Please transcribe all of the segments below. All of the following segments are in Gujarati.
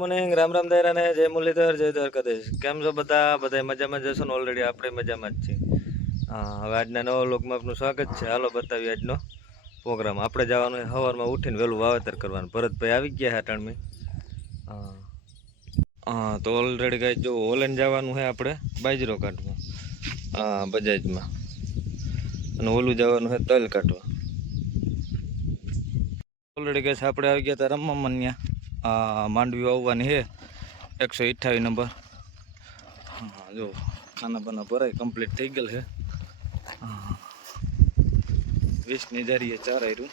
મોર્નિંગ રામ રામ દાયરા ને જય મુરલીધર જય દ્વારકાધીશ. કેમ છો બધા મજામાં જશો ને? ઓલરેડી આપણે મજામાં જ છીએ. હવે આજના નવા લોકમાં આપનું સ્વાગત છે. હાલો બતાવીએ આજનો પ્રોગ્રામ. આપણે જવાનું સવારમાં ઉઠીને વહેલું વાવેતર કરવાનું. ભરતભાઈ આવી ગયા છે અટાણમાં. હા તો ઓલરેડી કાંઈ જો ઓલેન જવાનું છે આપણે બાજરો કાઢવા, બજાજમાં, અને ઓલું જવાનું છે તલ કાઢવા. ઓલરેડી કાંઈ આપણે આવી ગયા હતા રમવા મન્યા. માંડવી વાવવાની છે 128 નંબર. હા જો ખાના બાના ભરાય કમ્પ્લીટ થઈ ગયેલ છે. 20ની જારીએ ચાર આયરું.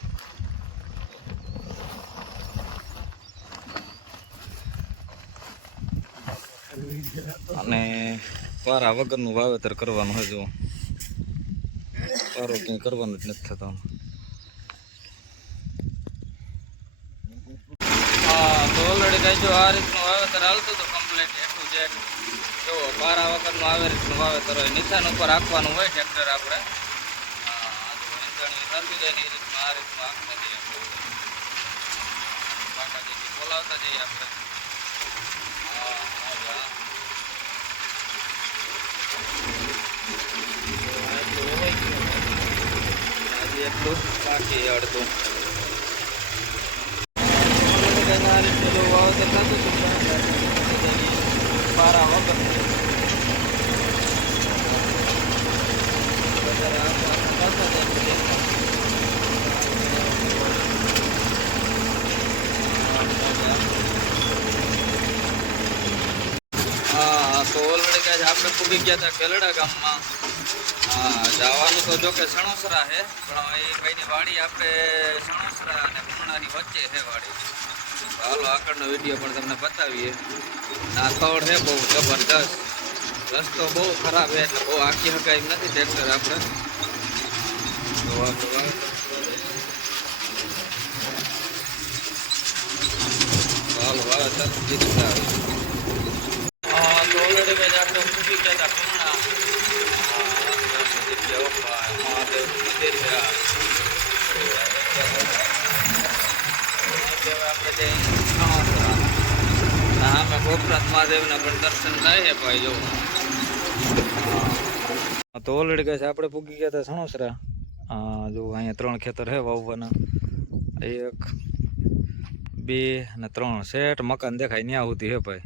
અને પારા વગરનું વાવેતર કરવાનું હોય. જો પારો ક્યાંય કરવાનું જ નથી થતો. તો ઓલરેડી કઈ જો આ રીતનું વાવેતર હાલતું હતું કમ્પ્લીટ એટલું જે જો પારા વગરનું આવે રીતનું વાવેતર હોય. નિશાન ઉપર રાખવાનું હોય ટ્રેક્ટર આપણે થતું જાય ને એ રીતનું આ રીતનું આખતા જઈએ પાટા જેથી બોલાવતા જઈએ આપણે. આજે એટલું બાકી અડધું આ રીતનું જો વાવેતર થતું હતું પારા વગર. તો ઓલરેડી કાંઈ આપણે પૂગી ગયા હતા કેલડા ગામમાં. જવાનું તો જો કે સણોસરા છે, પણ એ કઈની વાડી આપણે સણોસરા અને પૂર્ણાની વચ્ચે છે વાડી. હાલો આગળનો વિડીયો પણ તમને બતાવીએ. આ તળ છે બહુ જબરદસ્ત. રસ્તો બહુ ખરાબ છે એટલે બહુ આખી હકાય એમ નથી ટ્રેક્ટર આપણે. તો આપણે હાલો વાવેતર જીતતા આવે. તો ઓલરેડી ભાઈ આપણે પૂછી ગયા હતા પૂર્ણા. મહાદેવ મંદિર છે. આપણે જઈ સણોસરા અમે ગોપનાથ મહાદેવના પણ દર્શન થાય છે ભાઈ. જો તો ઓલરેડી કહે છે આપણે પૂગી ગયા હતા સણોસરા. જો અહીંયા 3 ખેતર છે વાવવાના. 1 2 અને 3 સેટ મકાન દેખાય ત્યાં સુધી હે ભાઈ.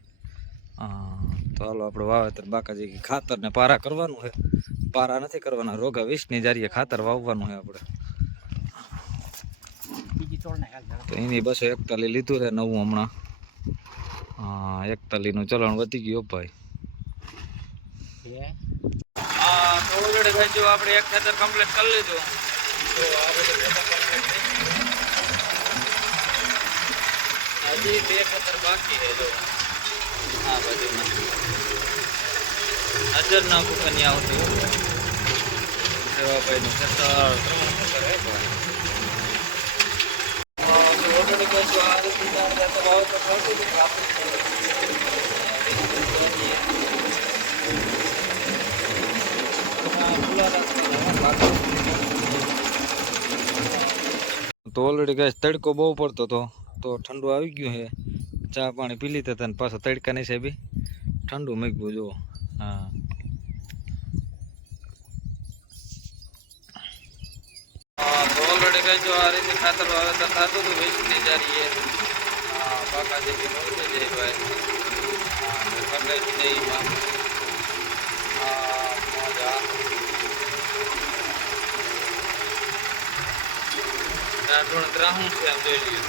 તો હાલો આપણે વાવેતર બાકાજી ખાતર ને પારા કરવાનું છે. પારા નથી કરવાના, રોગા 20ની જારીએ ખાતર વાવવાનું છે આપણે. તો એની બસ 41 લીધું છે નવું હમણાં. 41નું ચલણ વધી ગયું ભાઈ. તો ઓલરેડી ભાઈ જો આપણે એક ખેતર કમ્પ્લીટ કરી લીધું. તો હજી 2 ખેતર બાકી છે. જો આ બાજુમાં નજર ના કુકની આવતી સેવાભાઈનું ખેતર 3 ખેતર હે ભાઈ. ઓલરેડી કહે છે આ રીતની વાવેતર થતું હતું તો ઓલરેડી ગેસ તડકો બહુ પડતો હતો તો ઠંડુ આવી ગયું છે. ચા પાણી પી લીધા હતા ને પાછો તડકા નહીં સાહેબ ઠંડુ મૂક્યું. જુઓ તો ઓલરેડી કઈ જો આ રીતે ખાતર વાવેતર થતું હતું 20ની જારીએ. પાકા જેવી મળતી જાય ભાઈ. ગ્રાહું છે એમ જોઈ લઈએ.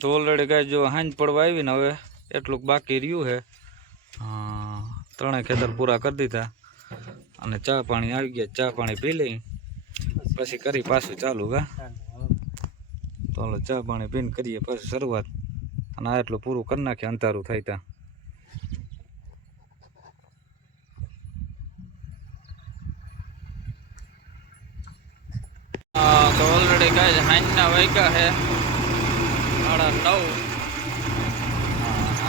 તો ઓલરેડી કાંઈ જો હાંજ પડવા આવી ને હવે એટલું બાકી રહ્યું છે. 3 ખેતર પૂરા કરી દીધા અને ચા પાણી આવી ગયા. ચા પાણી પી લઈ પછી કરી પાછું ચાલુ. તો હાલો ચા પાણી પીને કરીએ પછી શરૂઆત. અને આ એટલું પૂરું કરી નાખીએ અંધારું થાય ત્યાં. ગાય હાંજના વાગ્યા છે 9:30.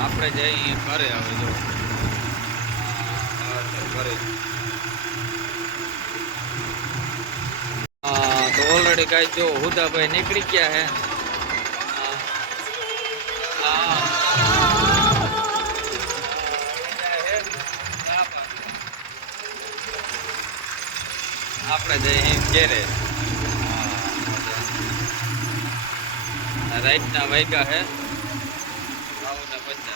આપણે જઈએ ઘરે હવે જો ઘરે. તો ઓલરેડી ગાય જો હુદાભાઈ નીકળી ગયા છે. આપણે જઈએ ઘેરે. રાઈટના વાગ્યા છે 9:50.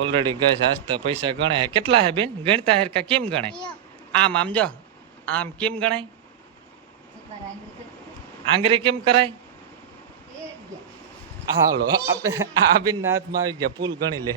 ઓલરેડી ગેસ આસ્તા પૈસા ગણાય. કેટલા હે બેન? ગણતા હેરકા કેમ ગણાય? આમ આમ જો આમ કેમ ગણાય? આંગળી કેમ કરાય? હાલો આપણે આ બેન હાથમાં આવી ગયા, ફૂલ ગણી લે.